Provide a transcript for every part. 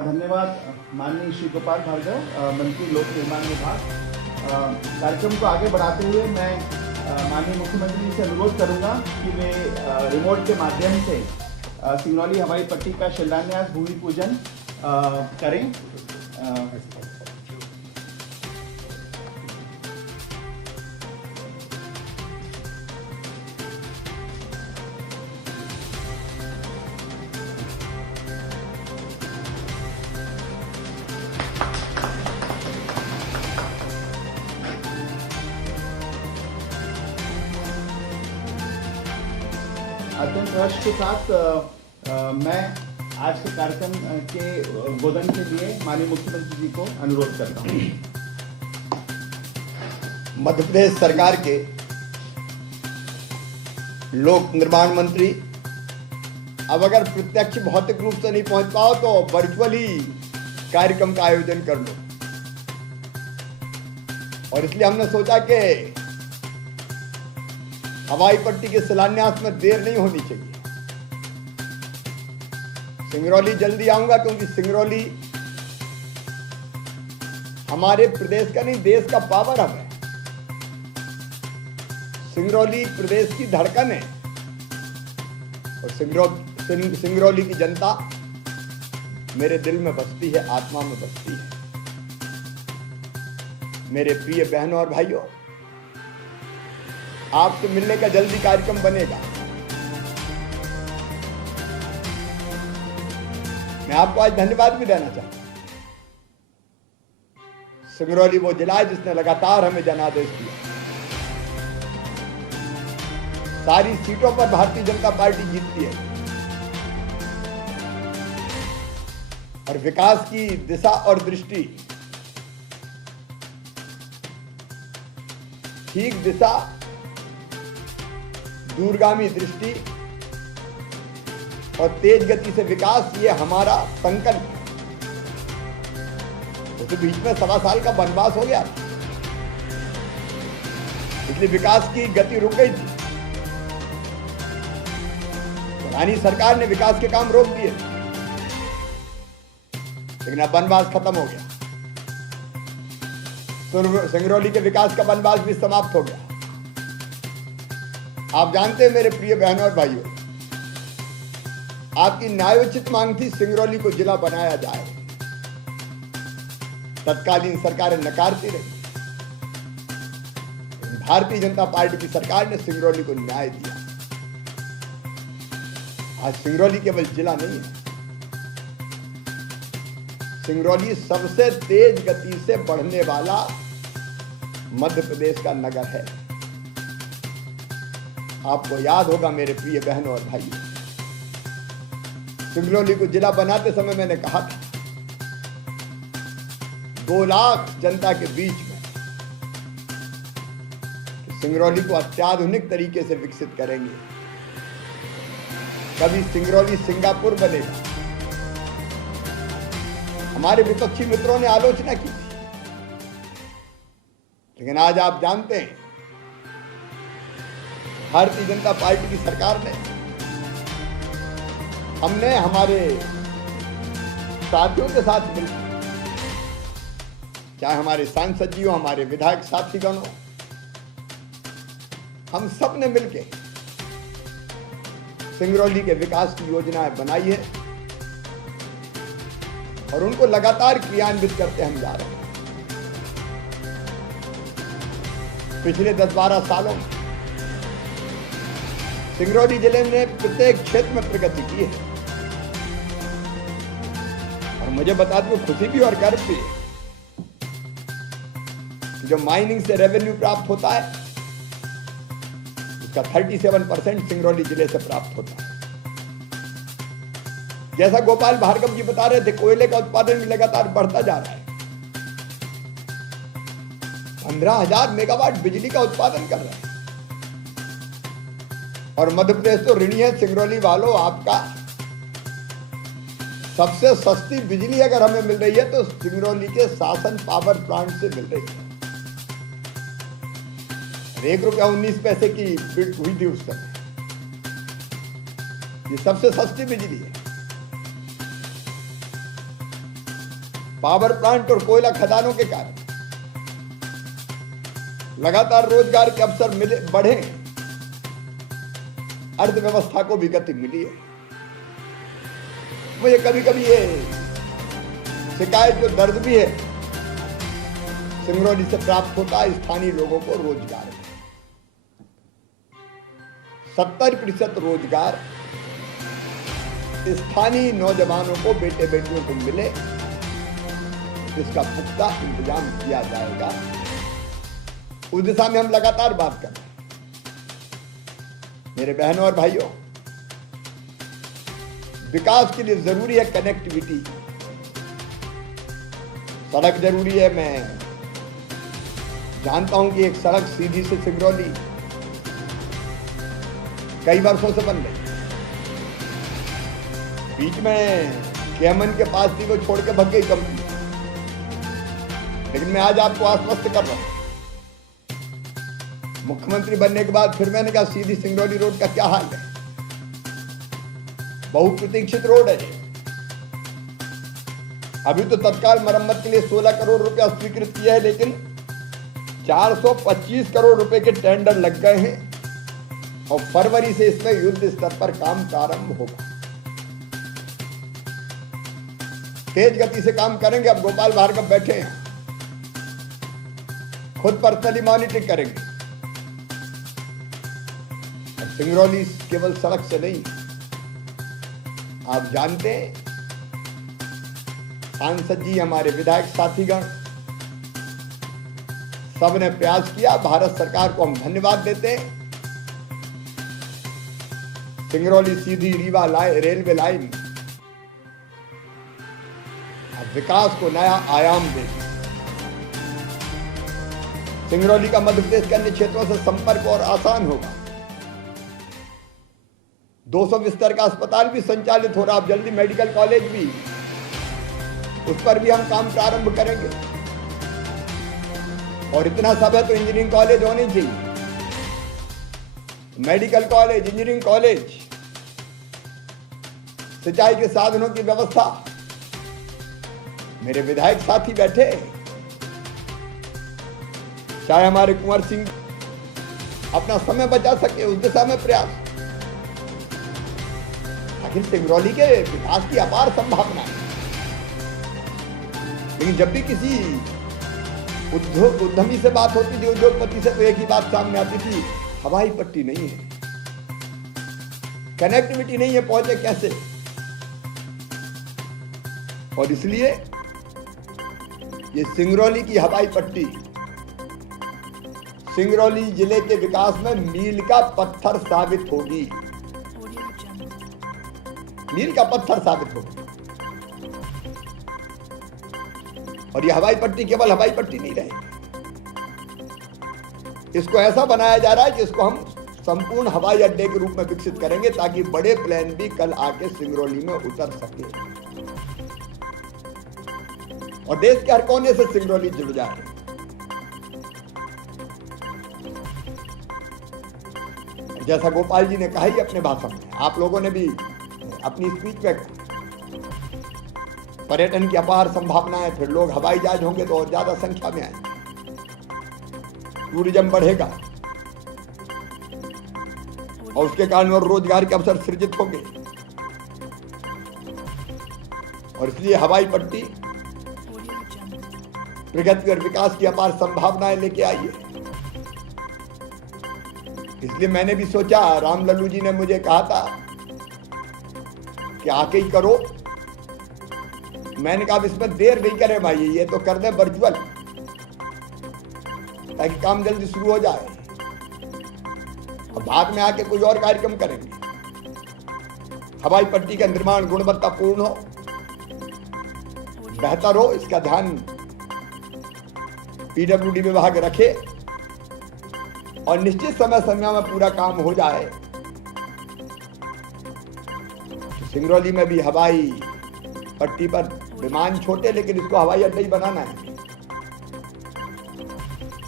धन्यवाद माननीय श्री गोपाल भार्गव, मंत्री लोक निर्माण विभाग। कार्यक्रम को आगे बढ़ाते हुए मैं माननीय मुख्यमंत्री जी से अनुरोध करूंगा कि वे रिमोट के माध्यम से सिंगरौली हवाई पट्टी का शिलान्यास भूमि पूजन करें। अत्यंत हर्ष के साथ मैं आज के कार्यक्रम के उद्बोधन के लिए माननीय मुख्यमंत्री जी को अनुरोध करता हूं। मध्य प्रदेश सरकार के लोक निर्माण मंत्री अब अगर प्रत्यक्ष भौतिक रूप से नहीं पहुंच पाओ तो वर्चुअली कार्यक्रम का आयोजन कर लो, और इसलिए हमने सोचा कि हवाई पट्टी के शिलान्यास में देर नहीं होनी चाहिए। सिंगरौली जल्दी आऊंगा क्योंकि सिंगरौली हमारे प्रदेश का नहीं, देश का पावर हब है। सिंगरौली प्रदेश की धड़कन है और सिंगरौली की जनता मेरे दिल में बसती है, आत्मा में बसती है। मेरे प्रिय बहनों और भाइयों, आपसे मिलने का जल्दी कार्यक्रम बनेगा। मैं आपको आज धन्यवाद भी देना चाहता हूं। सिंगरौली वो जिला है जिसने लगातार हमें जनादेश दिया। सारी सीटों पर भारतीय जनता पार्टी जीतती है और विकास की दिशा और दृष्टि, ठीक दिशा, दूरगामी दृष्टि और तेज गति से विकास, ये हमारा संकल्प है। तो बीच में 1.25 साल का वनवास हो गया, इसलिए विकास की गति रुक गई थी। पुरानी सरकार ने विकास के काम रोक दिए, लेकिन अब वनवास खत्म हो गया। सिंगरौली के विकास का वनवास भी समाप्त हो गया। आप जानते हैं मेरे प्रिय बहनों और भाइयों, आपकी न्यायोचित मांग थी सिंगरौली को जिला बनाया जाए। तत्कालीन सरकारें नकारती रही। भारतीय जनता पार्टी की सरकार ने सिंगरौली को न्याय दिया। आज सिंगरौली केवल जिला नहीं है, सिंगरौली सबसे तेज गति से बढ़ने वाला मध्य प्रदेश का नगर है। आपको याद होगा मेरे प्रिय बहनों और भाइयों, सिंगरौली को जिला बनाते समय मैंने कहा था 2 लाख जनता के बीच में कि सिंगरौली को अत्याधुनिक तरीके से विकसित करेंगे। कभी सिंगरौली सिंगापुर बनेगा। हमारे विपक्षी मित्रों ने आलोचना की थी, लेकिन आज आप जानते हैं भारतीय जनता पार्टी की सरकार ने, हमने हमारे साथियों के साथ मिलकर, चाहे हमारे सांसद जी हो, हमारे विधायक साथीगण हो, हम सब ने मिलकर सिंगरौली के विकास की योजनाएं बनाई है और उनको लगातार क्रियान्वित करते हम जा रहे हैं। पिछले 10-12 सालों में सिंगरौली जिले ने प्रत्येक क्षेत्र में प्रगति की है और मुझे बता दूं, खुशी भी और गर्व भी है। जो माइनिंग से रेवेन्यू प्राप्त होता है उसका 37% सिंगरौली जिले से प्राप्त होता है। जैसा गोपाल भार्गव जी बता रहे थे, कोयले का उत्पादन भी लगातार बढ़ता जा रहा है। 15,000 मेगावाट बिजली का उत्पादन कर रहे हैं और मध्य प्रदेश तो ऋणी है। सिंगरौली वालों, आपका सबसे सस्ती बिजली अगर हमें मिल रही है तो सिंगरौली के शासन पावर प्लांट से मिल रही है। ₹1.19 की बिल हुई थी उस समय। ये सबसे सस्ती बिजली है। पावर प्लांट और कोयला खदानों के कारण लगातार रोजगार के अवसर मिले बढ़े, अर्थव्यवस्था को भी गति मिली है। मुझे कभी कभी ये शिकायत जो दर्द भी है सिंगरौली से प्राप्त होता है, स्थानीय लोगों को रोजगार 70% रोजगार स्थानीय नौजवानों को, बेटे बेटियों को मिले, इसका पुख्ता इंतजाम किया जाएगा। उस दिशा में हम लगातार बात कर रहे हैं। मेरे बहनों और भाइयों, विकास के लिए जरूरी है कनेक्टिविटी। सड़क जरूरी है। मैं जानता हूं कि एक सड़क सीधी से सिंगरौली कई वर्षों से बन रही, बीच में केमन के पास थी, वो छोड़ के भग गई कंपनी। लेकिन मैं आज आपको आश्वस्त कर रहा हूं, मुख्यमंत्री बनने के बाद फिर मैंने कहा सीधी सिंगरौली रोड का क्या हाल है। बहुप्रतीक्षित रोड है। अभी तो तत्काल मरम्मत के लिए 16 करोड़ रुपया स्वीकृत किया है, लेकिन 425 करोड़ रुपए के टेंडर लग गए हैं और फरवरी से इसमें युद्ध स्तर पर काम प्रारंभ होगा। तेज गति से काम करेंगे। अब गोपाल भार्गव बैठे हैं, खुद पर्सनली मॉनिटरिंग करेंगे। सिंगरौली केवल सड़क से नहीं, आप जानते हैं सांसद जी, हमारे विधायक साथीगण सबने प्रयास किया। भारत सरकार को हम धन्यवाद देते हैं। सिंगरौली सीधी रीवा रेलवे लाइन अब विकास को नया आयाम दे। सिंगरौली का मध्य प्रदेश के अन्य क्षेत्रों से संपर्क और आसान होगा। 200 बिस्तर का अस्पताल भी संचालित हो रहा। अब जल्दी मेडिकल कॉलेज भी, उस पर भी हम काम प्रारंभ करेंगे। और इतना सब है तो इंजीनियरिंग कॉलेज होने चाहिए, मेडिकल कॉलेज, इंजीनियरिंग कॉलेज, सिंचाई के साधनों की व्यवस्था। मेरे विधायक साथी बैठे, चाहे हमारे कुंवर सिंह अपना समय बचा सके, उस दिशा में प्रयास। आखिर सिंगरौली के विकास की अपार संभावना है। लेकिन जब भी किसी उद्यमी से बात होती थी, उद्योगपति से, तो एक ही बात सामने आती थी, हवाई पट्टी नहीं है, कनेक्टिविटी नहीं है, पहुंचे कैसे। और इसलिए ये सिंगरौली की हवाई पट्टी सिंगरौली जिले के विकास में मील का पत्थर साबित होगी। मील का पत्थर साबित होगी। और ये हवाई पट्टी केवल हवाई पट्टी नहीं रहेगी, इसको ऐसा बनाया जा रहा है कि इसको हम संपूर्ण हवाई अड्डे के रूप में विकसित करेंगे, ताकि बड़े प्लेन भी कल आके सिंगरौली में उतर सके और देश के हर कोने से सिंगरौली जुड़ जाए। जैसा गोपाल जी ने कहा ही अपने भाषण में, आप लोगों ने भी अपनी स्पीच में, पर्यटन की अपार संभावनाएं, फिर लोग हवाई जहाज होंगे तो और ज्यादा संख्या में आएंगे, टूरिज्म बढ़ेगा और उसके कारण और रोजगार के अवसर सृजित होंगे। और इसलिए हवाई पट्टी प्रगति और विकास की अपार संभावनाएं लेके आई है। इसलिए मैंने भी सोचा, राम लल्लू जी ने मुझे कहा था कि आके ही करो। मैंने कहा इसमें देर नहीं करें भाई, ये तो कर दे वर्चुअल, ताकि काम जल्दी शुरू हो जाए और बाद में आके कुछ और कार्यक्रम करेंगे। हवाई पट्टी का निर्माण गुणवत्तापूर्ण हो, बेहतर हो, इसका ध्यान पीडब्ल्यूडी विभाग रखे और निश्चित समय सीमा में पूरा काम हो जाए। तो सिंगरौली में भी हवाई पट्टी पर विमान छोटे, लेकिन इसको हवाई अड्डा ही बनाना है,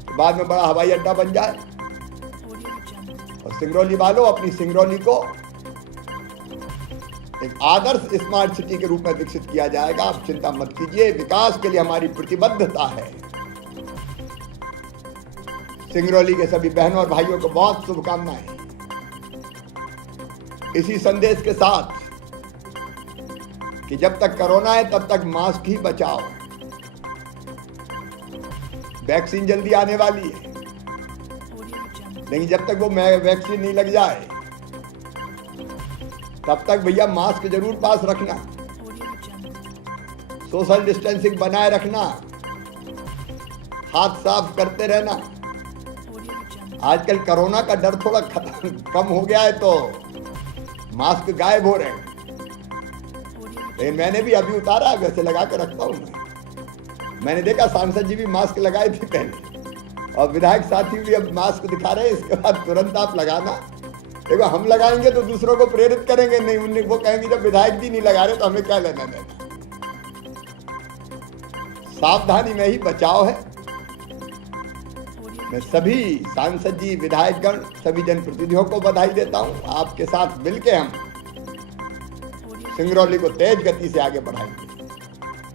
तो बाद में बड़ा हवाई अड्डा बन जाए और सिंगरौली वालों अपनी सिंगरौली को एक आदर्श स्मार्ट सिटी के रूप में विकसित किया जाएगा। आप चिंता मत कीजिए, विकास के लिए हमारी प्रतिबद्धता है। सिंगरौली के सभी बहनों और भाइयों को बहुत शुभकामनाएं। इसी संदेश के साथ कि जब तक कोरोना है तब तक मास्क ही बचाओ। वैक्सीन जल्दी आने वाली है, लेकिन जब तक वो वैक्सीन नहीं लग जाए तब तक भैया मास्क जरूर पास रखना, सोशल डिस्टेंसिंग बनाए रखना, हाथ साफ करते रहना। आजकल कोरोना का डर थोड़ा कम हो गया है तो मास्क गायब हो रहे हैं, लेकिन मैंने भी अभी उतारा, वैसे लगा के रखता हूं। मैंने देखा सांसद जी भी मास्क लगाए थे पहले, और विधायक साथी भी अब मास्क दिखा रहे हैं। इसके बाद तुरंत आप लगाना। देखो, हम लगाएंगे तो दूसरों को प्रेरित करेंगे, नहीं उन्हें वो कहेंगे जब विधायक जी नहीं लगा रहे तो हमें क्या लेना देना। सावधानी में ही बचाव है। मैं सभी सांसद जी, विधायकगण, सभी जनप्रतिनिधियों को बधाई देता हूं। आपके साथ मिलकर हम सिंगरौली को तेज गति से आगे बढ़ाएंगे।